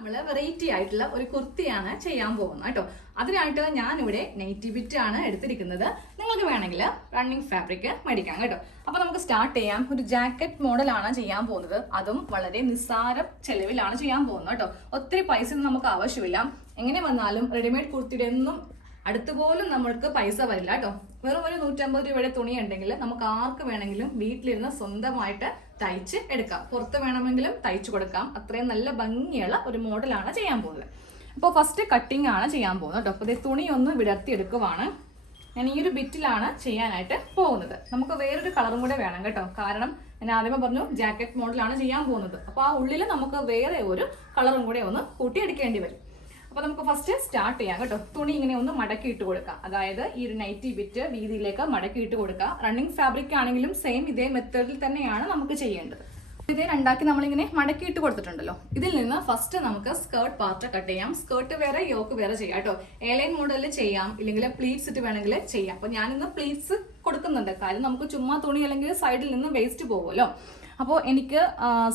നമ്മൾ വെറൈറ്റി ആയിട്ടുള്ള ഒരു കുർത്തിയാണ് ചെയ്യാൻ പോകുന്നത് കേട്ടോ. അതിനായിട്ട് ഞാനിവിടെ നെറ്റി ബിറ്റ് ആണ് എടുത്തിരിക്കുന്നത്. നിങ്ങൾക്ക് വേണമെങ്കിൽ റണ്ണിങ് ഫാബ്രിക് മേടിക്കാം കേട്ടോ. അപ്പൊ നമുക്ക് സ്റ്റാർട്ട് ചെയ്യാം. ഒരു ജാക്കറ്റ് മോഡലാണ് ചെയ്യാൻ പോകുന്നത്. അതും വളരെ നിസ്സാര ചെലവിലാണ് ചെയ്യാൻ പോകുന്നത് കേട്ടോ. ഒത്തിരി പൈസ ഒന്നും നമുക്ക് ആവശ്യമില്ല. എങ്ങനെ വന്നാലും റെഡിമെയ്ഡ് കുർത്തിയുടെ ഒന്നും അടുത്തുപോലും നമ്മൾക്ക് പൈസ വരില്ല കേട്ടോ. വെറും ഒരു 150 രൂപയുടെ തുണി ഉണ്ടെങ്കിൽ നമുക്ക് ആർക്ക് വേണമെങ്കിലും വീട്ടിലിരുന്ന് സ്വന്തമായിട്ട് തയ്ച്ച് എടുക്കാം. പുറത്ത് വേണമെങ്കിലും തയ്ച്ചു കൊടുക്കാം. അത്രയും നല്ല ഭംഗിയുള്ള ഒരു മോഡലാണ് ചെയ്യാൻ പോകുന്നത്. അപ്പോൾ ഫസ്റ്റ് കട്ടിങ് ആണ് ചെയ്യാൻ പോകുന്നത് കേട്ടോ. അപ്പോൾ ഇത് തുണി ഒന്ന് വിടർത്തി എടുക്കുവാണ്. ഞാൻ ഈ ഒരു ബിറ്റിലാണ് ചെയ്യാനായിട്ട് പോകുന്നത്. നമുക്ക് വേറൊരു കളറും കൂടെ വേണം കേട്ടോ. കാരണം ഞാൻ ആദ്യമേ പറഞ്ഞു ജാക്കറ്റ് മോഡലാണ് ചെയ്യാൻ പോകുന്നത്. അപ്പോൾ ആ ഉള്ളിൽ നമുക്ക് വേറെ ഒരു കളറും കൂടെ ഒന്ന് കൂട്ടിയെടുക്കേണ്ടി വരും. അപ്പോൾ നമുക്ക് ഫസ്റ്റ് സ്റ്റാർട്ട് ചെയ്യാം കേട്ടോ. തുണി ഇങ്ങനെ ഒന്ന് മടക്കി ഇട്ട് കൊടുക്കാം. അതായത് ഈ ഒരു നൈറ്റി ബിറ്റ് വീതിയിലേക്ക് മടക്കി ഇട്ട് കൊടുക്കുക. റണ്ണിങ് ഫാബ്രിക് ആണെങ്കിലും സെയിം ഇതേ മെത്തേഡിൽ തന്നെയാണ് നമുക്ക് ചെയ്യേണ്ടത്. ഇതേ രണ്ടാക്കി നമ്മളിങ്ങനെ മടക്കി ഇട്ട് കൊടുത്തിട്ടുണ്ടല്ലോ. ഇതിൽ നിന്ന് ഫസ്റ്റ് നമുക്ക് സ്കേർട്ട് പാർട്ട് കട്ട് ചെയ്യാം. സ്കേർട്ട് വേറെ യോക്ക് വേറെ ചെയ്യാം കേട്ടോ. എയർലൈൻ മോഡലിൽ ചെയ്യാം, ഇല്ലെങ്കിൽ പ്ലീറ്റ്സ് ഇട്ട് വേണമെങ്കിൽ ചെയ്യാം. അപ്പോൾ ഞാനിന്ന് പ്ലീറ്റ്സ് കൊടുക്കുന്നുണ്ട്. കാര്യം നമുക്ക് ചുമ്മാ തുണി അല്ലെങ്കിൽ സൈഡിൽ നിന്ന് വേസ്റ്റ് പോകുമല്ലോ. അപ്പോൾ എനിക്ക്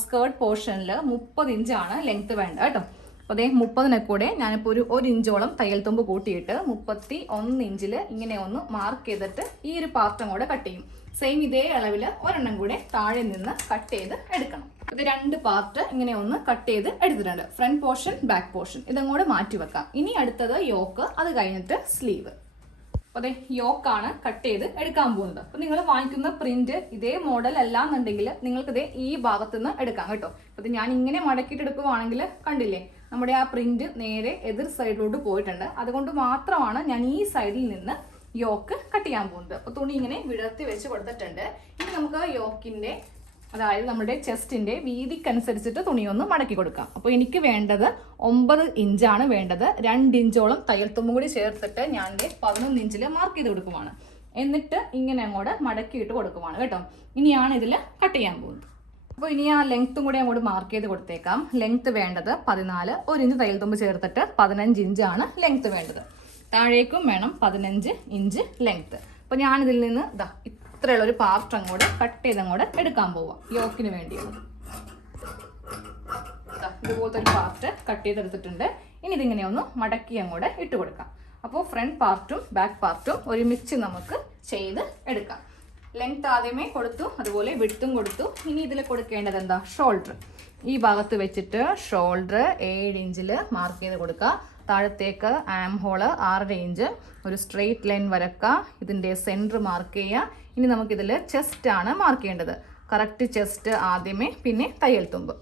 സ്കേർട്ട് പോർഷനിൽ 30 ഇഞ്ചാണ് ലെങ്ത് വേണ്ട കേട്ടോ. അപ്പോൾ അതേ 30നെ കൂടെ ഞാനിപ്പോൾ ഒരു ഇഞ്ചോളം തയ്യൽ തുമ്പ് കൂട്ടിയിട്ട് 31 ഇഞ്ചിൽ ഇങ്ങനെ ഒന്ന് മാർക്ക് ചെയ്തിട്ട് ഈ ഒരു പാർട്ടും കൂടെ കട്ട് ചെയ്യും. സെയിം ഇതേ അളവിൽ ഒരെണ്ണം കൂടെ താഴെ നിന്ന് കട്ട് ചെയ്ത് എടുക്കണം. ഇത് 2 പാർട്ട് ഇങ്ങനെ ഒന്ന് കട്ട് ചെയ്ത് എടുത്തിട്ടുണ്ട്. ഫ്രണ്ട് പോർഷൻ, ബാക്ക് പോർഷൻ ഇതും കൂടെ മാറ്റി വെക്കാം. ഇനി അടുത്തത് യോക്ക്, അത് കഴിഞ്ഞിട്ട് സ്ലീവ്. അപ്പോൾ അതെ യോക്കാണ് കട്ട് ചെയ്ത് എടുക്കാൻ പോകുന്നത്. അപ്പോൾ നിങ്ങൾ വാങ്ങിക്കുന്ന പ്രിന്റ് ഇതേ മോഡൽ അല്ല എന്നുണ്ടെങ്കിൽ നിങ്ങൾക്കിതേ ഈ ഭാഗത്തുനിന്ന് എടുക്കാം കേട്ടോ. അപ്പോൾ ഞാൻ ഇങ്ങനെ മടക്കിയിട്ട് എടുക്കുവാണെങ്കിൽ കണ്ടില്ലേ, നമ്മുടെ ആ പ്രിന്റ് നേരെ എതിർ സൈഡിലോട്ട് പോയിട്ടുണ്ട്. അതുകൊണ്ട് മാത്രമാണ് ഞാൻ ഈ സൈഡിൽ നിന്ന് യോക്ക് കട്ട് ചെയ്യാൻ പോകുന്നത്. അപ്പോൾ തുണി ഇങ്ങനെ വിടർത്തി വെച്ച് കൊടുത്തിട്ടുണ്ട്. ഇനി നമുക്ക് യോക്കിന്റെ, അതായത് നമ്മുടെ ചെസ്റ്റിന്റെ വീതിക്കനുസരിച്ചിട്ട് തുണിയൊന്ന് മടക്കി കൊടുക്കാം. അപ്പോൾ എനിക്ക് വേണ്ടത് 9 ഇഞ്ചാണ് വേണ്ടത്. 2 ഇഞ്ചോളം തയ്യൽ തുമ്പും കൂടി ചേർത്തിട്ട് ഞാൻ 11 ഇഞ്ചിൽ മാർക്ക് ചെയ്ത് കൊടുക്കുവാണ്. എന്നിട്ട് ഇങ്ങനെ അങ്ങോട്ട് മടക്കിയിട്ട് കൊടുക്കുവാണ് കേട്ടോ. ഇനിയാണ് ഇതിൽ കട്ട് ചെയ്യാൻ പോകുന്നത്. അപ്പോൾ ഇനി ആ ലെങ്ത്തും കൂടി അങ്ങോട്ട് മാർക്ക് ചെയ്ത് കൊടുത്തേക്കാം. ലെങ്ത്ത് വേണ്ടത് 14, 1 ഇഞ്ച് തയ്യൽ തുമ്പ് ചേർത്തിട്ട് 15 ഇഞ്ചാണ് ലെങ്ത്ത് വേണ്ടത്. താഴേക്കും വേണം 15 ഇഞ്ച് ലെങ്ത്ത്. അപ്പോൾ ഞാനിതിൽ നിന്ന് ഇത്രയുള്ള ഒരു പാർട്ട് അങ്ങോട്ട് കട്ട് ചെയ്ത് അങ്ങോട്ട് എടുക്കാൻ പോവാം. യോക്കിന് വേണ്ടിയുള്ളത് ഇതുപോലത്തെ ഒരു പാർട്ട് കട്ട് ചെയ്തെടുത്തിട്ടുണ്ട്. ഇനി ഇതിങ്ങനെ ഒന്ന് മടക്കി അങ്ങോട്ട് ഇട്ട് കൊടുക്കാം. അപ്പോൾ ഫ്രണ്ട് പാർട്ടും ബാക്ക് പാർട്ടും ഒരുമിച്ച് നമുക്ക് ചെയ്ത് എടുക്കാം. ലെങ്ത് ആദ്യമേ കൊടുത്തു, അതുപോലെ വിഡ്ത്തും കൊടുത്തു. ഇനി ഇതിൽ കൊടുക്കേണ്ടത് എന്താ, ഷോൾഡർ. ഈ ഭാഗത്ത് വെച്ചിട്ട് ഷോൾഡർ 7 ഇഞ്ചിൽ മാർക്ക് ചെയ്ത് കൊടുക്കുക. താഴത്തേക്ക് ആം ഹോള് 6.5 ഇഞ്ച്, ഒരു സ്ട്രെയിറ്റ് ലൈൻ വരക്കുക. ഇതിൻ്റെ സെൻറ്റർ മാർക്ക് ചെയ്യുക. ഇനി നമുക്കിതിൽ ചെസ്റ്റ് ആണ് മാർക്ക് ചെയ്യേണ്ടത്. കറക്റ്റ് ചെസ്റ്റ് ആദ്യമേ, പിന്നെ തയ്യൽ തുമ്പ്.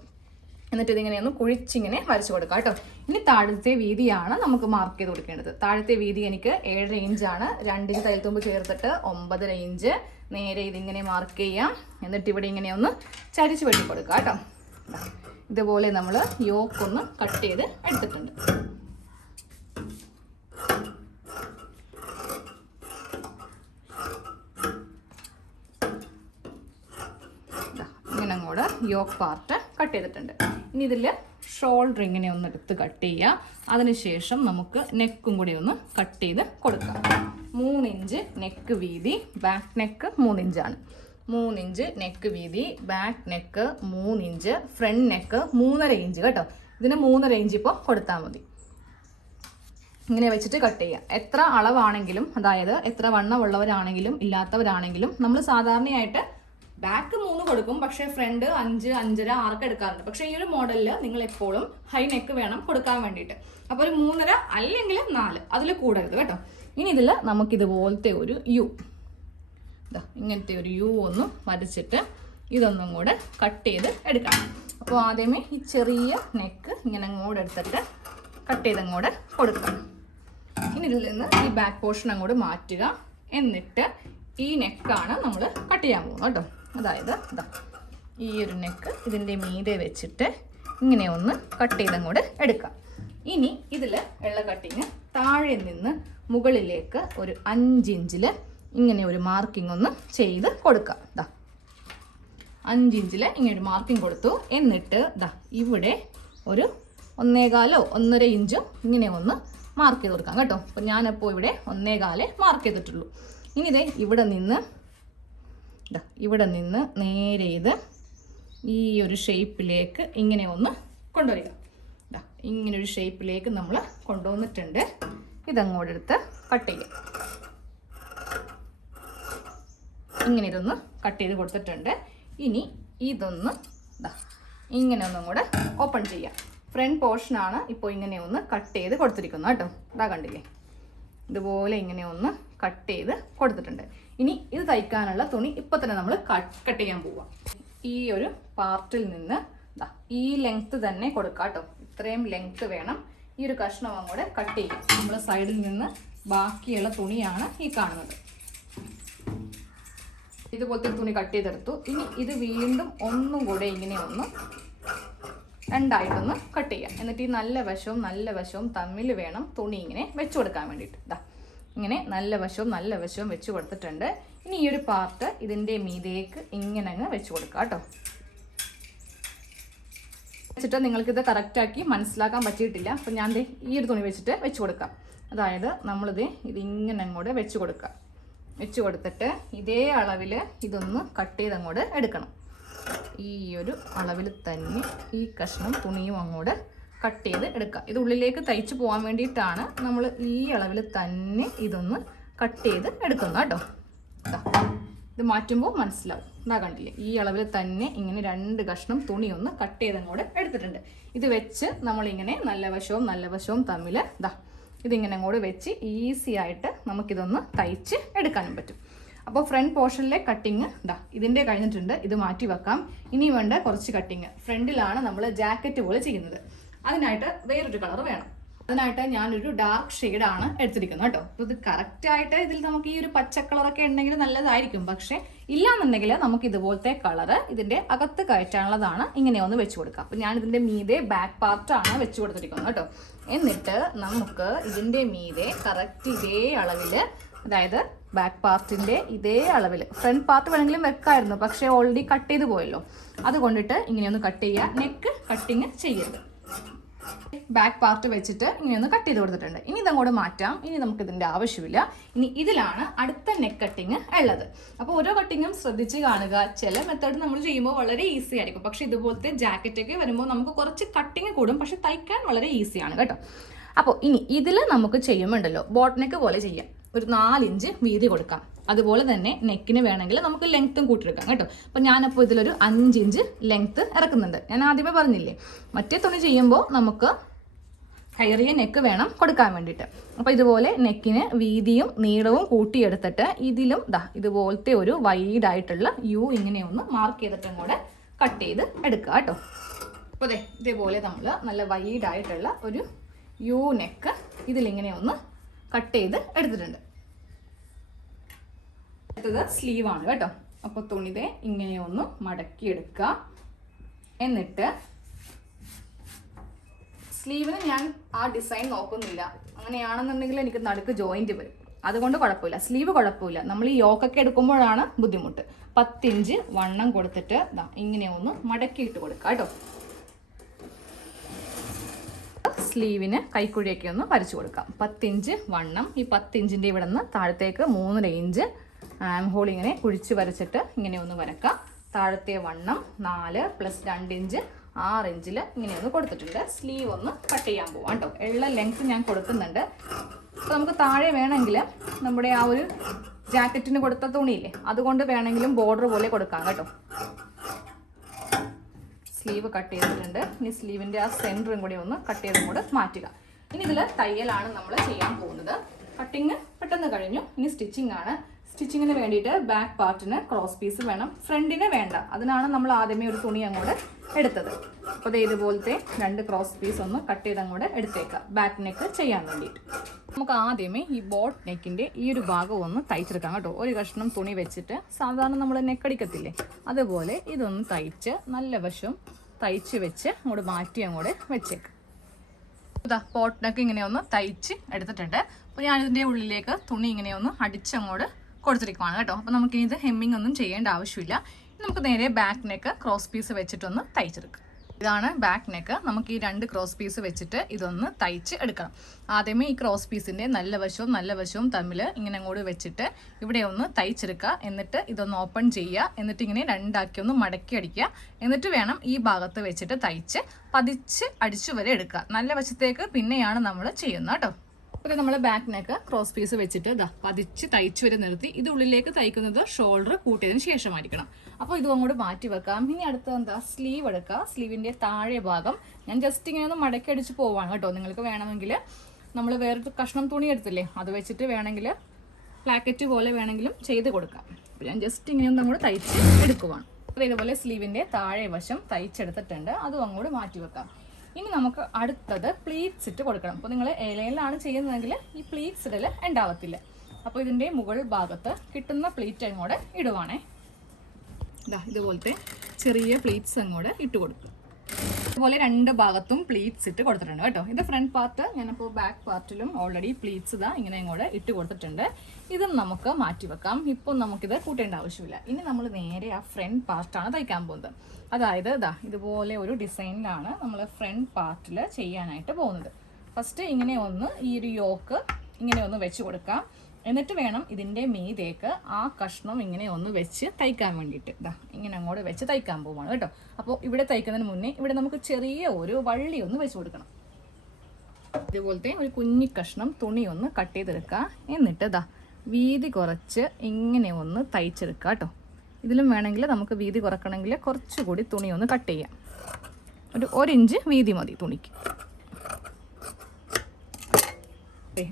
എന്നിട്ട് ഇതിങ്ങനെ ഒന്ന് കുഴിച്ചിങ്ങനെ വരച്ചു കൊടുക്കാം കേട്ടോ. ഇനി താഴത്തെ വീതിയാണ് നമുക്ക് മാർക്ക് ചെയ്ത് കൊടുക്കേണ്ടത്. താഴത്തെ വീതി എനിക്ക് 7.5 ഇഞ്ചാണ്. 2 ഇഞ്ച് തയ്യൽ തുമ്പ് ചേർത്തിട്ട് 9.5 ഇഞ്ച്. നേരെ ഇതിങ്ങനെ മാർക്ക് ചെയ്യാം. എന്നിട്ട് ഇവിടെ ഇങ്ങനെ ഒന്ന് ചരിച്ച് വെട്ടി കൊടുക്കാം കേട്ടോ. ഇതുപോലെ നമ്മൾ യോക്കൊന്ന് കട്ട് ചെയ്ത് എടുത്തിട്ടുണ്ട്. ഇങ്ങനെ അങ്ങോട്ട് യോക്ക് പാർട്ട് കട്ട് ചെയ്തിട്ടുണ്ട്. ഇനി ഇതിൽ ഷോൾഡർ ഇങ്ങനെ ഒന്ന് എടുത്ത് കട്ട് ചെയ്യുക. അതിനുശേഷം നമുക്ക് നെക്കും കൂടി ഒന്ന് കട്ട് ചെയ്ത് കൊടുക്കാം. 3 ഇഞ്ച് നെക്ക് വീതി, ബാക്ക് നെക്ക് 3 ഇഞ്ചാണ്. 3 ഇഞ്ച് നെക്ക് വീതി, back neck 3 inch, front neck 3.5 inch കേട്ടോ. ഇതിന് 3.5 ഇഞ്ച് ഇപ്പോൾ കൊടുത്താൽ മതി. ഇങ്ങനെ വെച്ചിട്ട് കട്ട് ചെയ്യുക. എത്ര അളവാണെങ്കിലും, അതായത് എത്ര വണ്ണമുള്ളവരാണെങ്കിലും ഇല്ലാത്തവരാണെങ്കിലും നമ്മൾ സാധാരണയായിട്ട് ബാക്ക് 3 കൊടുക്കും. പക്ഷേ ഫ്രണ്ട് 5, 5.5, 6 എടുക്കാറുണ്ട്. പക്ഷേ ഈ ഒരു മോഡലിൽ നിങ്ങൾ എപ്പോഴും ഹൈ നെക്ക് വേണം കൊടുക്കാൻ വേണ്ടിയിട്ട്. അപ്പോൾ ഒരു 3.5 അല്ലെങ്കിൽ 4, അതിൽ കൂടരുത് കേട്ടോ. ഇനി ഇതിൽ നമുക്കിതുപോലത്തെ ഒരു യു, ഇങ്ങനത്തെ ഒരു യു ഒന്ന് വരച്ചിട്ട് ഇതൊന്നും കൂടെ കട്ട് ചെയ്ത് എടുക്കാം. അപ്പോൾ ആദ്യമേ ഈ ചെറിയ നെക്ക് ഇങ്ങനെ അങ്ങോട്ട് എടുത്തിട്ട് കട്ട് ചെയ്ത് അങ്ങോട്ട് കൊടുക്കാം. ഇനി ഇതിൽ നിന്ന് ഈ ബാക്ക് പോർഷൻ അങ്ങോട്ട് മാറ്റുക. എന്നിട്ട് ഈ നെക്കാണ് നമ്മൾ കട്ട് ചെയ്യാൻ പോകുന്നത് കേട്ടോ. അതായത് ഈ ഒരു നെക്ക് ഇതിൻ്റെ മീതെ വെച്ചിട്ട് ഇങ്ങനെ ഒന്ന് കട്ട് ചെയ്തങ്ങോട്ട് എടുക്കാം. ഇനി ഇതിൽ ഉള്ള കട്ടിങ് താഴെ നിന്ന് മുകളിലേക്ക് ഒരു 5 ഇഞ്ചിൽ ഇങ്ങനെ ഒരു മാർക്കിംഗ് ഒന്ന് ചെയ്ത് കൊടുക്കാം. 5 ഇഞ്ചിൽ ഇങ്ങനെ ഒരു മാർക്കിംഗ് കൊടുത്തു. എന്നിട്ട് ഇവിടെ ഒരു 1.25 1.5 ഇഞ്ചോ ഇങ്ങനെ ഒന്ന് മാർക്ക് ചെയ്ത് കൊടുക്കാം കേട്ടോ. അപ്പോൾ ഞാനപ്പോൾ ഇവിടെ 1.25 മാർക്ക് ചെയ്തിട്ടുള്ളൂ. ഇനി ഇതേ ഇവിടെ നിന്ന് നേരെ ഇത് ഈ ഒരു ഷേപ്പിലേക്ക് ഇങ്ങനെ ഒന്ന് കൊണ്ടുവരിക. ഇങ്ങനൊരു ഷേപ്പിലേക്ക് നമ്മൾ കൊണ്ടുവന്നിട്ടുണ്ട്. ഇതങ്ങോട്ട് എടുത്ത് കട്ട് ചെയ്യാം. ഇങ്ങനെ ഇതൊന്ന് കട്ട് ചെയ്ത് കൊടുത്തിട്ടുണ്ട്. ഇനി ഇതൊന്ന് ഇങ്ങനെ ഒന്നും കൂടെ ഓപ്പൺ ചെയ്യാം. ഫ്രണ്ട് പോർഷനാണ് ഇപ്പോൾ ഇങ്ങനെ ഒന്ന് കട്ട് ചെയ്ത് കൊടുത്തിരിക്കുന്നത് കേട്ടോ. ഇതാ കണ്ടില്ലേ, ഇതുപോലെ ഇങ്ങനെ ഒന്ന് കട്ട് ചെയ്ത് കൊടുത്തിട്ടുണ്ട്. ഇനി ഇത് തയ്ക്കാനുള്ള തുണി ഇപ്പോൾ തന്നെ നമ്മൾ കട്ട് ചെയ്യാൻ പോവാം. ഈ ഒരു പാർട്ടിൽ നിന്ന് ഈ ലെങ്ത്ത് തന്നെ കൊടുക്കാം കേട്ടോ. ഇത്രയും ലെങ്ത്ത് വേണം. ഈ ഒരു കഷ്ണം അങ്ങോട്ട് കട്ട് ചെയ്യും. നമ്മൾ സൈഡിൽ നിന്ന് ബാക്കിയുള്ള തുണിയാണ് ഈ കാണുന്നത്. ഇതുപോലത്തെ തുണി കട്ട് ചെയ്തെടുത്തു. ഇനി ഇത് വീണ്ടും ഒന്നും കൂടെ ഇങ്ങനെ ഒന്ന് രണ്ടായിട്ടൊന്ന് കട്ട് ചെയ്യാം. എന്നിട്ട് ഈ നല്ല വശവും തമ്മിൽ വേണം തുണി ഇങ്ങനെ വെച്ച് കൊടുക്കാൻ വേണ്ടിയിട്ട്. ഇങ്ങനെ നല്ല വശവും വെച്ച് കൊടുത്തിട്ടുണ്ട്. ഇനി ഈ ഒരു പാർട്ട് ഇതിൻ്റെ മീതേക്ക് ഇങ്ങനെ അങ്ങ് വെച്ച് കൊടുക്കാം കേട്ടോ. വെച്ചിട്ട് നിങ്ങൾക്കിത് കറക്റ്റാക്കി മനസ്സിലാക്കാൻ പറ്റിയിട്ടില്ല. അപ്പം ഞാൻ ഈ ഒരു തുണി വെച്ചിട്ട് വെച്ച് കൊടുക്കാം. അതായത് ഇതിങ്ങനെ അങ്ങോട്ട് വെച്ച് കൊടുക്കാം. വെച്ച് കൊടുത്തിട്ട് ഇതേ അളവിൽ ഇതൊന്ന് കട്ട് ചെയ്ത് അങ്ങോട്ട് എടുക്കണം. ഈ ഒരു അളവിൽ തന്നെ ഈ കഷ്ണം തുണിയും അങ്ങോട്ട് കട്ട് ചെയ്ത് എടുക്കുക. ഇത് ഉള്ളിലേക്ക് തയ്ച്ച് പോകാൻ വേണ്ടിയിട്ടാണ് നമ്മൾ ഈ അളവിൽ തന്നെ ഇതൊന്ന് കട്ട് ചെയ്ത് എടുക്കുന്നത് കേട്ടോ. ഇത് മാറ്റുമ്പോൾ മനസ്സിലാവും. ഇതാ കണ്ടില്ലേ, ഈ അളവിൽ തന്നെ ഇങ്ങനെ 2 കഷ്ണം തുണി ഒന്ന് കട്ട് ചെയ്ത് അങ്ങോട്ട് എടുത്തിട്ടുണ്ട്. ഇത് വെച്ച് നമ്മളിങ്ങനെ നല്ല വശവും തമ്മിൽ ഇതിങ്ങനെ അങ്ങോട്ട് വെച്ച് ഈസി ആയിട്ട് നമുക്കിതൊന്ന് തയ്ച്ച് എടുക്കാനും പറ്റും. അപ്പോൾ ഫ്രണ്ട് പോർഷനിലെ കട്ടിങ് ഇതിൻ്റെ കഴിഞ്ഞിട്ടുണ്ട്. ഇത് മാറ്റി വെക്കാം. ഇനി വേണ്ട കുറച്ച് കട്ടിങ് ഫ്രണ്ടിലാണ് നമ്മൾ ജാക്കറ്റ് പോലെ ചെയ്യുന്നത്. അതിനായിട്ട് വേറൊരു കളർ വേണം. അതിനായിട്ട് ഞാനൊരു ഡാർക്ക് ഷെയ്ഡാണ് എടുത്തിരിക്കുന്നത് കേട്ടോ. അപ്പോൾ ഇത് കറക്റ്റായിട്ട് ഇതിൽ നമുക്ക് ഈ ഒരു പച്ച കളറൊക്കെ ഉണ്ടെങ്കിൽ നല്ലതായിരിക്കും. പക്ഷേ ഇല്ലാന്നുണ്ടെങ്കിൽ നമുക്ക് ഇതുപോലത്തെ കളറ് ഇതിൻ്റെ അകത്ത് കയറ്റാനുള്ളതാണ്. ഇങ്ങനെ ഒന്ന് വെച്ച് കൊടുക്കാം. അപ്പോൾ ഞാനിതിൻ്റെ മീതെ ബാക്ക് പാർട്ടാണ് വെച്ച് കൊടുത്തിരിക്കുന്നത് കേട്ടോ. എന്നിട്ട് നമുക്ക് ഇതിൻ്റെ മീതെ കറക്റ്റ് ഇതേ അളവിൽ, അതായത് ബാക്ക് പാർട്ടിൻ്റെ ഇതേ അളവിൽ, ഫ്രണ്ട് പാർട്ട് വേണമെങ്കിലും വെക്കായിരുന്നു, പക്ഷേ ഓൾറെഡി കട്ട് ചെയ്ത് പോയല്ലോ. അതുകൊണ്ടിട്ട് ഇങ്ങനെയൊന്ന് കട്ട് ചെയ്യുക. നെക്ക് കട്ടിങ് ചെയ്യരുത്. ബാക്ക് പാർട്ട് വെച്ചിട്ട് ഇങ്ങനെയൊന്ന് കട്ട് ചെയ്ത് കൊടുത്തിട്ടുണ്ട്. ഇനി ഇതങ്ങോട്ട് മാറ്റാം. ഇനി നമുക്ക് ഇതിൻ്റെ ആവശ്യമില്ല. ഇനി ഇതിലാണ് അടുത്ത നെക്ക് കട്ടിങ് ഉള്ളത്. അപ്പോൾ ഓരോ കട്ടിങ്ങും ശ്രദ്ധിച്ച് കാണുക. ചില മെത്തേഡ് നമ്മൾ ചെയ്യുമ്പോൾ വളരെ ഈസി ആയിരിക്കും. പക്ഷേ ഇതുപോലത്തെ ജാക്കറ്റൊക്കെ വരുമ്പോൾ നമുക്ക് കുറച്ച് കട്ടിങ് കൂടും. പക്ഷെ തയ്ക്കാൻ വളരെ ഈസിയാണ് കേട്ടോ. അപ്പോൾ ഇനി ഇതിൽ നമുക്ക് ചെയ്യുമ്പോണ്ടല്ലോ ബോട്ട് നെക്ക് പോലെ ചെയ്യാം. ഒരു 4 ഇഞ്ച് വീതി കൊടുക്കാം. അതുപോലെ തന്നെ നെക്കിന് വേണമെങ്കിൽ നമുക്ക് ലെങ്ത്തും കൂട്ടിയെടുക്കാം കേട്ടോ. അപ്പോൾ ഞാനപ്പോൾ ഇതിലൊരു 5 ഇഞ്ച് ലെങ്ത്ത് ഇറക്കുന്നുണ്ട്. ഞാൻ ആദ്യമേ പറഞ്ഞില്ലേ, മറ്റേ തുണി ചെയ്യുമ്പോൾ നമുക്ക് കയറിയ നെക്ക് വേണം കൊടുക്കാൻ വേണ്ടിയിട്ട്. അപ്പോൾ ഇതുപോലെ നെക്കിന് വീതിയും നീളവും കൂട്ടിയെടുത്തിട്ട് ഇതിലും ഇതുപോലത്തെ ഒരു വൈഡായിട്ടുള്ള യു ഇങ്ങനെ ഒന്ന് മാർക്ക് ചെയ്തിട്ടും കൂടെ കട്ട് ചെയ്ത് എടുക്കുക കേട്ടോ. അപ്പോൾ ഇതേപോലെ നമ്മൾ നല്ല വൈഡായിട്ടുള്ള ഒരു യു നെക്ക് ഇതിലിങ്ങനെ ഒന്ന് കട്ട് ചെയ്ത് എടുത്തിട്ടുണ്ട്. അടുത്തത് സ്ലീവാണ് കേട്ടോ. അപ്പോൾ തുണിതെ ഇങ്ങനെ ഒന്ന് മടക്കിയെടുക്കുക. എന്നിട്ട് സ്ലീവിന് ഞാൻ ആ ഡിസൈൻ നോക്കുന്നില്ല. അങ്ങനെയാണെന്നുണ്ടെങ്കിൽ എനിക്ക് നടുക്ക് ജോയിന്റ് വരും. അതുകൊണ്ട് കുഴപ്പമില്ല. സ്ലീവ് കുഴപ്പമില്ല. നമ്മൾ ഈ യോക്കൊക്കെ എടുക്കുമ്പോഴാണ് ബുദ്ധിമുട്ട്. 10 ഇഞ്ച് വണ്ണം കൊടുത്തിട്ട് ഇങ്ങനെ ഒന്ന് മടക്കിയിട്ട് കൊടുക്കുക കേട്ടോ. സ്ലീവിന് കൈക്കുഴിയൊക്കെ ഒന്ന് വരച്ചു കൊടുക്കാം. 10 ഇഞ്ച് വണ്ണം. ഈ 10 ഇഞ്ചിൻ്റെ ഇവിടെ നിന്ന് താഴത്തേക്ക് 3.5 ഇഞ്ച് ആം ഹോൾ ഇങ്ങനെ കുഴിച്ച് വരച്ചിട്ട് ഇങ്ങനെ ഒന്ന് വരക്കാം. താഴത്തെ വണ്ണം 4 + 2 ഇഞ്ച് 6 ഇഞ്ചിൽ ഇങ്ങനെ ഒന്ന് കൊടുത്തിട്ടുണ്ട്. സ്ലീവ് ഒന്ന് കട്ട് ചെയ്യാൻ പോവാം കേട്ടോ. ഉള്ള ലെങ്ത്ത് ഞാൻ കൊടുക്കുന്നുണ്ട്. അപ്പോൾ നമുക്ക് താഴെ വേണമെങ്കിൽ നമ്മുടെ ആ ഒരു ജാക്കറ്റിന് കൊടുത്ത തുണിയില്ലേ, അതുകൊണ്ട് വേണമെങ്കിലും ബോർഡർ പോലെ കൊടുക്കാം കേട്ടോ. സ്ലീവ് കട്ട് ചെയ്തിട്ടുണ്ട്. ഇനി സ്ലീവിൻ്റെ ആ സെൻറ്ററും കൂടി ഒന്ന് കട്ട് ചെയ്തും കൂടെ മാറ്റുക. ഇനി ഇതിൽ തയ്യലാണ് നമ്മൾ ചെയ്യാൻ പോകുന്നത്. കട്ടിങ് പെട്ടെന്ന് കഴിഞ്ഞു. ഇനി സ്റ്റിച്ചിങ് ആണ്. സ്റ്റിച്ചിങ്ങിന് വേണ്ടിയിട്ട് ബാക്ക് പാർട്ടിന് ക്രോസ് പീസ് വേണം, ഫ്രണ്ടിന് വേണ്ട. അതിനാണ് നമ്മൾ ആദ്യമേ ഒരു തുണി അങ്ങോട്ട് എടുത്തത്. അപ്പോൾ ഇതുപോലത്തെ 2 ക്രോസ് പീസ് ഒന്ന് കട്ട് ചെയ്ത് അങ്ങോട്ട് എടുത്തേക്കാം ബാക്ക് നെക്ക് ചെയ്യാൻ വേണ്ടിയിട്ട്. നമുക്ക് ആദ്യമേ ഈ ബോട്ട് നെക്കിൻ്റെ ഈ ഒരു ഭാഗം ഒന്ന് തയ്ച്ചെടുക്കാം കേട്ടോ. ഒരു കഷ്ണം തുണി വെച്ചിട്ട് സാധാരണ നമ്മൾ നെക്കടിക്കത്തില്ലേ, അതുപോലെ ഇതൊന്ന് തയ്ച്ച് നല്ല വശം തയ്ച്ച് വെച്ച് അങ്ങോട്ട് മാറ്റി അങ്ങോട്ട് വെച്ചേക്കാം. ബോട്ട് നെക്ക് ഇങ്ങനെ ഒന്ന് തയ്ച്ച് എടുത്തിട്ടുണ്ട്. അപ്പോൾ ഞാനിതിൻ്റെ ഉള്ളിലേക്ക് തുണി ഇങ്ങനെ ഒന്ന് അടിച്ചങ്ങോട്ട് കൊടുത്തിരിക്കുവാണ് കേട്ടോ. അപ്പോൾ നമുക്കിനി ഇത് ഹെമ്മിങ് ഒന്നും ചെയ്യേണ്ട ആവശ്യമില്ല. നമുക്ക് നേരെ ബാക്ക് നെക്ക് ക്രോസ് പീസ് വെച്ചിട്ടൊന്ന് തയ്ച്ചെടുക്കാം. ഇതാണ് ബാക്ക് നെക്ക്. നമുക്ക് ഈ 2 ക്രോസ് പീസ് വെച്ചിട്ട് ഇതൊന്ന് തയ്ച്ച് എടുക്കണം. ആദ്യമേ ഈ ക്രോസ് പീസിൻ്റെ നല്ല വശവും തമ്മിൽ ഇങ്ങനെ അങ്ങോട്ട് വെച്ചിട്ട് ഇവിടെ ഒന്ന് തയ്ച്ചെടുക്കുക. എന്നിട്ട് ഇതൊന്ന് ഓപ്പൺ ചെയ്യുക. എന്നിട്ട് ഇങ്ങനെ രണ്ടാക്കി ഒന്ന് മടക്കി അടിക്കുക. എന്നിട്ട് വേണം ഈ ഭാഗത്ത് വെച്ചിട്ട് തയ്ച്ച് പതിച്ച് അടിച്ചു വരെ എടുക്കുക. നല്ല വശത്തേക്ക് പിന്നെയാണ് നമ്മൾ ചെയ്യുന്നത് കേട്ടോ. അപ്പോൾ നമ്മൾ ബാക്ക് നെക്ക് ക്രോസ് പീസ് വെച്ചിട്ട് പതിച്ച് തയ്ച്ചു വരെ നിർത്തി. ഇത് ഉള്ളിലേക്ക് തയ്ക്കുന്നത് ഷോൾഡർ കൂട്ടിയതിന് ശേഷമായിരിക്കണം. അപ്പോൾ ഇതും അങ്ങോട്ട് മാറ്റി വെക്കാം. ഇനി അടുത്ത സ്ലീവ് എടുക്കുക. സ്ലീവിൻ്റെ താഴെ ഭാഗം ഞാൻ ജസ്റ്റ് ഇങ്ങനെ ഒന്ന് മടക്കി അടിച്ച് പോവാണ് കേട്ടോ. നിങ്ങൾക്ക് വേണമെങ്കിൽ നമ്മൾ വേറൊരു കഷ്ണം തുണി എടുത്തില്ലേ, അത് വെച്ചിട്ട് വേണമെങ്കിൽ പ്ലാക്കറ്റ് പോലെ വേണമെങ്കിലും ചെയ്ത് കൊടുക്കാം. അപ്പോൾ ഞാൻ ജസ്റ്റ് ഇങ്ങനെ ഒന്ന് അങ്ങോട്ട് തയ്ച്ച് എടുക്കുവാണ്. അപ്പോൾ ഇതുപോലെ സ്ലീവിൻ്റെ താഴെ വശം തയ്ച്ചെടുത്തിട്ടുണ്ട്. അതും അങ്ങോട്ട് മാറ്റി വെക്കാം. ഇനി നമുക്ക് അടുത്തത് പ്ലീറ്റ്സ് ഇട്ട് കൊടുക്കണം. അപ്പോൾ നിങ്ങൾ ഏലയിലാണ് ചെയ്യുന്നതെങ്കിൽ ഈ പ്ലീറ്റ്സ് ഇടൽ ഉണ്ടാവത്തില്ല. അപ്പോൾ ഇതിൻ്റെ മുകൾ ഭാഗത്ത് കിട്ടുന്ന പ്ലീറ്റ് അങ്ങോട്ട് ഇടുവാണേ. ഇതുപോലത്തെ ചെറിയ പ്ലീറ്റ്സ് അങ്ങോട്ട് ഇട്ട് കൊടുക്കും. അതുപോലെ 2 ഭാഗത്തും പ്ലീറ്റ്സ് ഇട്ട് കൊടുത്തിട്ടുണ്ട് കേട്ടോ. ഇത് ഫ്രണ്ട് പാർട്ട്. ഞാനിപ്പോൾ ബാക്ക് പാർട്ടിലും ഓൾറെഡി പ്ലീറ്റ്സ് ഇങ്ങനെ അങ്ങോട്ട് ഇട്ട് കൊടുത്തിട്ടുണ്ട്. ഇതും നമുക്ക് മാറ്റി വെക്കാം. ഇപ്പം നമുക്കിത് കൂട്ടേണ്ട ആവശ്യമില്ല. ഇനി നമ്മൾ നേരെ ആ ഫ്രണ്ട് പാർട്ടാണ് തയ്ക്കാൻ പോകുന്നത്. അതായത് ഇതുപോലെ ഒരു ഡിസൈനിലാണ് നമ്മൾ ഫ്രണ്ട് പാർട്ടിൽ ചെയ്യാനായിട്ട് പോകുന്നത്. ഫസ്റ്റ് ഇങ്ങനെ ഒന്ന് ഈ ഒരു യോക്ക് ഇങ്ങനെ ഒന്ന് വെച്ച് കൊടുക്കാം. എന്നിട്ട് വേണം ഇതിൻ്റെ മീതേക്ക് ആ കഷ്ണം ഇങ്ങനെ ഒന്ന് വെച്ച് തയ്ക്കാൻ വേണ്ടിയിട്ട് ഇങ്ങനെ അങ്ങോട്ട് വെച്ച് തയ്ക്കാൻ പോവാണ് കേട്ടോ. അപ്പോൾ ഇവിടെ തയ്ക്കുന്നതിന് മുന്നേ ഇവിടെ നമുക്ക് ചെറിയ ഒരു വള്ളി ഒന്ന് വെച്ച് കൊടുക്കണം. ഇതുപോലത്തെ ഒരു കുഞ്ഞി കഷ്ണം തുണി ഒന്ന് കട്ട് ചെയ്തെടുക്കുക. എന്നിട്ട് വീതി കുറച്ച് ഇങ്ങനെ ഒന്ന് തയ്ച്ചെടുക്കുക കേട്ടോ. ഇതിലും വേണമെങ്കിൽ നമുക്ക് വീതി കുറക്കണമെങ്കിൽ കുറച്ചുകൂടി തുണി ഒന്ന് കട്ട് ചെയ്യാം. ഒരു 1 ഇഞ്ച് വീതി മതി തുണിക്ക്.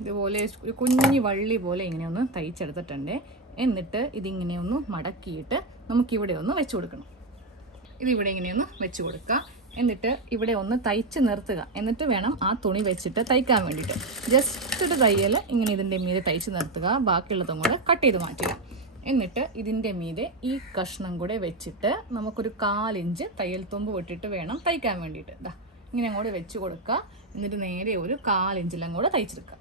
ഇതുപോലെ ഒരു കുഞ്ഞി വള്ളി പോലെ ഇങ്ങനെ ഒന്ന് തയ്ച്ചെടുത്തിട്ടുണ്ട്. എന്നിട്ട് ഇതിങ്ങനെ ഒന്ന് മടക്കിയിട്ട് നമുക്കിവിടെ ഒന്ന് വെച്ച് കൊടുക്കണം. ഇതിവിടെ ഇങ്ങനെയൊന്ന് വെച്ച് കൊടുക്കുക. എന്നിട്ട് ഇവിടെ ഒന്ന് തയ്ച്ച് നിർത്തുക. എന്നിട്ട് വേണം ആ തുണി വെച്ചിട്ട് തയ്ക്കാൻ വേണ്ടിയിട്ട്. ജസ്റ്റ് ഒരു തയ്യൽ ഇങ്ങനെ ഇതിൻ്റെ മീതെ തയ്ച്ച് നിർത്തുക. ബാക്കിയുള്ളതും കൂടെ കട്ട് ചെയ്ത് മാറ്റുക. എന്നിട്ട് ഇതിൻ്റെ മീതെ ഈ കഷ്ണം കൂടെ വെച്ചിട്ട് നമുക്കൊരു 1/4 ഇഞ്ച് തയ്യൽ തുമ്പ് വിട്ടിട്ട് വേണം തയ്ക്കാൻ വേണ്ടിയിട്ട്. ഇങ്ങനെ അങ്ങോട്ട് വെച്ച് കൊടുക്കുക. എന്നിട്ട് നേരെ ഒരു 1/4 ഇഞ്ചിലും കൂടെ തയ്ച്ചെടുക്കുക.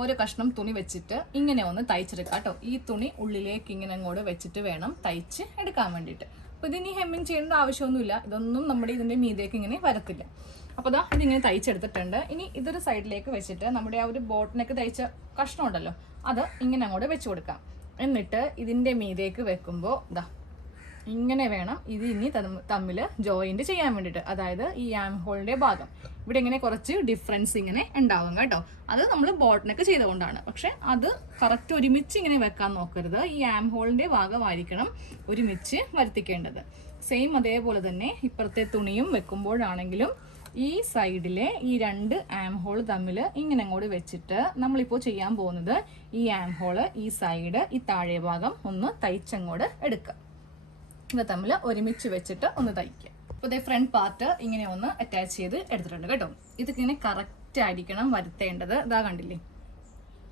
ഓരോ കഷ്ണം തുണി വെച്ചിട്ട് ഇങ്ങനെ ഒന്ന് തയ്ച്ചെടുക്കുക കേട്ടോ. ഈ തുണി ഉള്ളിലേക്ക് ഇങ്ങനെ അങ്ങോട്ട് വെച്ചിട്ട് വേണം തയ്ച്ച് എടുക്കാൻ വേണ്ടിയിട്ട്. അപ്പോൾ ഇതിനി ഹെമ്മിങ് ചെയ്യേണ്ട ആവശ്യമൊന്നുമില്ല. ഇതൊന്നും നമ്മുടെ ഇതിൻ്റെ മീതേക്ക് ഇങ്ങനെ വരത്തില്ല. അപ്പോൾ ഇതിങ്ങനെ തയ്ച്ചെടുത്തിട്ടുണ്ട്. ഇനി ഇതൊരു സൈഡിലേക്ക് വെച്ചിട്ട് നമ്മുടെ ആ ഒരു ബോട്ടിനൊക്കെ തയ്ച്ച കഷ്ണം ഉണ്ടല്ലോ, അത് ഇങ്ങനെ അങ്ങോട്ട് വെച്ച് കൊടുക്കാം. എന്നിട്ട് ഇതിൻ്റെ മീതേക്ക് വെക്കുമ്പോൾ ഇങ്ങനെ വേണം ഇത് ഇനി തമ്മിൽ ജോയിൻറ്റ് ചെയ്യാൻ വേണ്ടിയിട്ട്. അതായത് ഈ ആം ഹോളിൻ്റെ ഭാഗം ഇവിടെ ഇങ്ങനെ കുറച്ച് ഡിഫറൻസ് ഇങ്ങനെ ഉണ്ടാവും കേട്ടോ. അത് നമ്മൾ ബോട്ടിനൊക്കെ ചെയ്തുകൊണ്ടാണ്. പക്ഷെ അത് കറക്റ്റ് ഒരുമിച്ച് ഇങ്ങനെ വെക്കാൻ നോക്കരുത്. ഈ ആം ഹോളിൻ്റെ ഭാഗമായിരിക്കണം ഒരുമിച്ച് വരുത്തിക്കേണ്ടത്. സെയിം അതേപോലെ തന്നെ ഇപ്പുറത്തെ തുണിയും വെക്കുമ്പോഴാണെങ്കിലും ഈ സൈഡിലെ ഈ 2 ആം ഹോൾ തമ്മിൽ ഇങ്ങനെ അങ്ങോട്ട് വെച്ചിട്ട് നമ്മളിപ്പോൾ ചെയ്യാൻ പോകുന്നത് ഈ ആം ഹോള്, ഈ സൈഡ്, ഈ താഴെ ഭാഗം ഒന്ന് തയ്ച്ചങ്ങോട്ട് എടുക്കുക. ഇവ തമ്മിൽ ഒരുമിച്ച് വെച്ചിട്ട് ഒന്ന് തയ്ക്കുക. അപ്പോൾ ഫ്രണ്ട് പാർട്ട് ഇങ്ങനെ ഒന്ന് അറ്റാച്ച് ചെയ്ത് എടുത്തിട്ടുണ്ട് കേട്ടോ. ഇതിങ്ങനെ കറക്റ്റ് ആയിരിക്കണം വരുത്തേണ്ടത്. കണ്ടില്ലേ,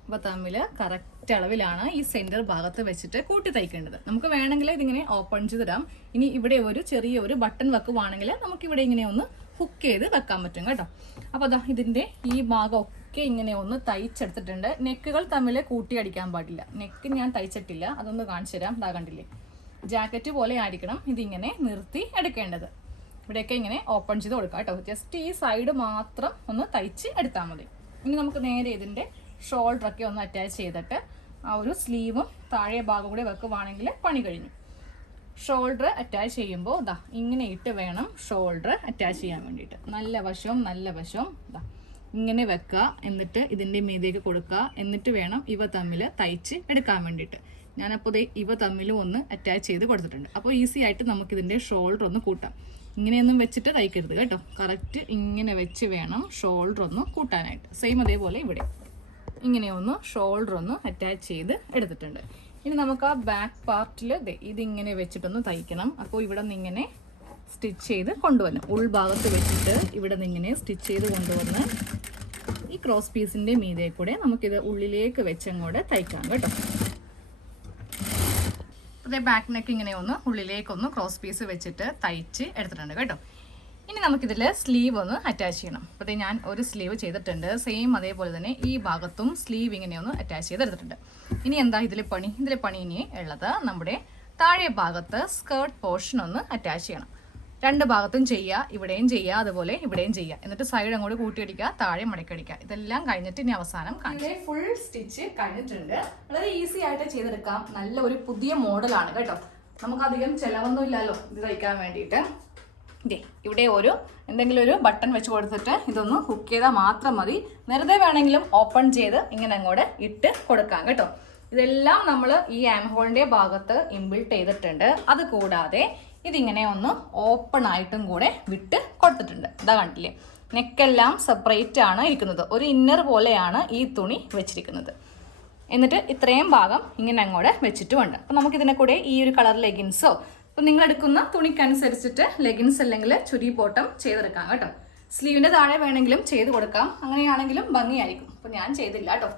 ഇവ തമ്മിൽ കറക്റ്റ് അളവിലാണ് ഈ സെൻറ്റർ ഭാഗത്ത് വെച്ചിട്ട് കൂട്ടി തയ്ക്കേണ്ടത്. നമുക്ക് വേണമെങ്കിൽ ഇതിങ്ങനെ ഓപ്പൺ ചെയ്തിടാം. ഇനി ഇവിടെ ഒരു ചെറിയൊരു ബട്ടൺ വെക്കുവാണെങ്കിൽ നമുക്കിവിടെ ഇങ്ങനെ ഒന്ന് ഹുക്ക് ചെയ്ത് വെക്കാൻ പറ്റും കേട്ടോ. അപ്പോൾ ഇതിൻ്റെ ഈ ഭാഗമൊക്കെ ഇങ്ങനെ ഒന്ന് തയ്ച്ചെടുത്തിട്ടുണ്ട്. നെക്കുകൾ തമ്മിൽ കൂട്ടി അടിക്കാൻ പാടില്ല. നെക്ക് ഞാൻ തയ്ച്ചിട്ടില്ല, അതൊന്ന് കാണിച്ചു തരാം. കണ്ടില്ലേ, ജാക്കറ്റ് പോലെ ആയിരിക്കണം ഇതിങ്ങനെ നിർത്തി എടുക്കേണ്ടത്. ഇവിടെയൊക്കെ ഇങ്ങനെ ഓപ്പൺ ചെയ്ത് കൊടുക്കാം കേട്ടോ. ജസ്റ്റ് ഈ സൈഡ് മാത്രം ഒന്ന് തയ്ച്ച് എടുത്താൽ മതി. ഇനി നമുക്ക് നേരെ ഇതിൻ്റെ ഷോൾഡറൊക്കെ ഒന്ന് അറ്റാച്ച് ചെയ്തിട്ട് ആ ഒരു സ്ലീവും താഴെ ഭാഗം കൂടെ വെക്കുവാണെങ്കിൽ പണി കഴിഞ്ഞു. ഷോൾഡർ അറ്റാച്ച് ചെയ്യുമ്പോൾ ഇങ്ങനെ ഇട്ട് വേണം ഷോൾഡർ അറ്റാച്ച് ചെയ്യാൻ വേണ്ടിയിട്ട്. നല്ല വശവും ഇങ്ങനെ വെക്കുക. എന്നിട്ട് ഇതിൻ്റെ മീതേക്ക് കൊടുക്കുക. എന്നിട്ട് വേണം ഇവ തമ്മിൽ തയ്ച്ച് എടുക്കാൻ വേണ്ടിയിട്ട്. ഞാനപ്പോൾ ഇവ തമ്മിലും ഒന്ന് അറ്റാച്ച് ചെയ്ത് കൊടുത്തിട്ടുണ്ട്. അപ്പോൾ ഈസി ആയിട്ട് നമുക്കിതിൻ്റെ ഷോൾഡർ ഒന്ന് കൂട്ടാം. ഇങ്ങനെയൊന്നും വെച്ചിട്ട് തയ്ക്കരുത് കേട്ടോ. കറക്റ്റ് ഇങ്ങനെ വെച്ച് വേണം ഷോൾഡർ ഒന്ന് കൂട്ടാനായിട്ട്. സെയിം അതേപോലെ ഇവിടെ ഇങ്ങനെ ഒന്ന് ഷോൾഡർ ഒന്ന് അറ്റാച്ച് ചെയ്ത് എടുത്തിട്ടുണ്ട്. ഇനി നമുക്ക് ആ ബാക്ക് പാർട്ടിൽ ഇതിങ്ങനെ വെച്ചിട്ടൊന്ന് തയ്ക്കണം. അപ്പോൾ ഇവിടെ നിന്ന് ഇങ്ങനെ സ്റ്റിച്ച് ചെയ്ത് കൊണ്ടുവരണം. ഉൾഭാഗത്ത് വെച്ചിട്ട് ഇവിടെ നിന്ന് ഇങ്ങനെ സ്റ്റിച്ച് ചെയ്ത് കൊണ്ടുവന്ന് ഈ ക്രോസ് പീസിൻ്റെ മീതെ കൂടെ നമുക്കിത് ഉള്ളിലേക്ക് വെച്ചങ്ങോട്ട് തയ്ക്കാം കേട്ടോ. അതേ ബാക്ക് നെക്ക് ഇങ്ങനെ ഒന്ന് ഉള്ളിലേക്കൊന്ന് ക്രോസ് പീസ് വെച്ചിട്ട് തയ്ച്ച് എടുത്തിട്ടുണ്ട് കേട്ടോ. ഇനി നമുക്കിതിൽ സ്ലീവ് ഒന്ന് അറ്റാച്ച് ചെയ്യണം. അപ്പോൾ ഞാൻ ഒരു സ്ലീവ് ചെയ്തിട്ടുണ്ട്. സെയിം അതേപോലെ തന്നെ ഈ ഭാഗത്തും സ്ലീവ് ഇങ്ങനെ ഒന്ന് അറ്റാച്ച് ചെയ്തെടുത്തിട്ടുണ്ട്. ഇനി എന്താ ഇതിൽ പണി ഇനി ഉള്ളത് നമ്മുടെ താഴെ ഭാഗത്ത് സ്കേർട്ട് പോർഷൻ ഒന്ന് അറ്റാച്ച് ചെയ്യണം. രണ്ട് ഭാഗത്തും ചെയ്യുക, ഇവിടെയും ചെയ്യുക, അതുപോലെ ഇവിടെയും ചെയ്യുക. എന്നിട്ട് സൈഡ് അങ്ങോട്ട് കൂട്ടിയടിക്കുക, താഴെ മടക്കടിക്കുക. ഇതെല്ലാം കഴിഞ്ഞിട്ട് ഇനി അവസാനം ഫുൾ സ്റ്റിച്ച് കഴിഞ്ഞിട്ടുണ്ട്. വളരെ ഈസി ആയിട്ട് ചെയ്തെടുക്കാം. നല്ല ഒരു പുതിയ മോഡലാണ് കേട്ടോ. നമുക്കധികം ചിലവൊന്നും ഇല്ലല്ലോ ഇത് തയ്ക്കാൻ വേണ്ടിയിട്ട്. ഇവിടെ എന്തെങ്കിലും ഒരു ബട്ടൺ വെച്ച് കൊടുത്തിട്ട് ഇതൊന്ന് ഹുക്ക് ചെയ്താൽ മാത്രം മതി. വെറുതെ വേണമെങ്കിലും ഓപ്പൺ ചെയ്ത് ഇങ്ങനെ അങ്ങോട്ട് ഇട്ട് കൊടുക്കാം കേട്ടോ. ഇതെല്ലാം നമ്മൾ ഈ ആം ഹോളിന്റെ ഭാഗത്ത് ഇൻബിൽട്ട് ചെയ്തിട്ടുണ്ട്. അത് കൂടാതെ ഇതിങ്ങനെ ഒന്ന് ഓപ്പൺ ആയിട്ടും കൂടെ വിട്ട് കൊടുത്തിട്ടുണ്ട്. ഇതാ കണ്ടില്ലേ, നെക്കെല്ലാം സെപ്പറേറ്റ് ആണ് ഇരിക്കുന്നത്. ഒരു ഇന്നർ പോലെയാണ് ഈ തുണി വെച്ചിരിക്കുന്നത്. എന്നിട്ട് ഇത്രയും ഭാഗം ഇങ്ങനെ അങ്ങോട്ട് വെച്ചിട്ടുമുണ്ട്. അപ്പം നമുക്കിതിനെ കൂടെ ഈ ഒരു കളർ ലെഗിൻസോ, അപ്പം നിങ്ങൾ എടുക്കുന്ന തുണിക്കനുസരിച്ചിട്ട് ലെഗിൻസ് അല്ലെങ്കിൽ ചുരി ബോട്ടം ചെയ്തെടുക്കാം കേട്ടോ. സ്ലീവിൻ്റെ താഴെ വേണമെങ്കിലും ചെയ്ത് കൊടുക്കാം. അങ്ങനെയാണെങ്കിലും ഭംഗിയായിരിക്കും. അപ്പം ഞാൻ ചെയ്തില്ല കേട്ടോ.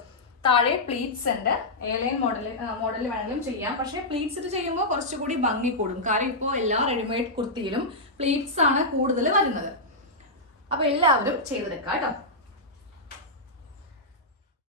താഴെ പ്ലീറ്റ്സ് ഉണ്ട്. എയർലൈൻ മോഡൽ വേണമെങ്കിലും ചെയ്യാം. പക്ഷേ പ്ലീറ്റ്സ് ഇട്ട് ചെയ്യുമ്പോൾ കുറച്ചുകൂടി ഭംഗി കൂടും. കാരണം ഇപ്പോൾ എല്ലാ റെഡിമെയ്ഡ് കുർത്തിയിലും പ്ലീറ്റ്സ് ആണ് കൂടുതൽ വരുന്നത്. അപ്പോൾ എല്ലാവരും ചെയ്തെടുക്കാം കേട്ടോ.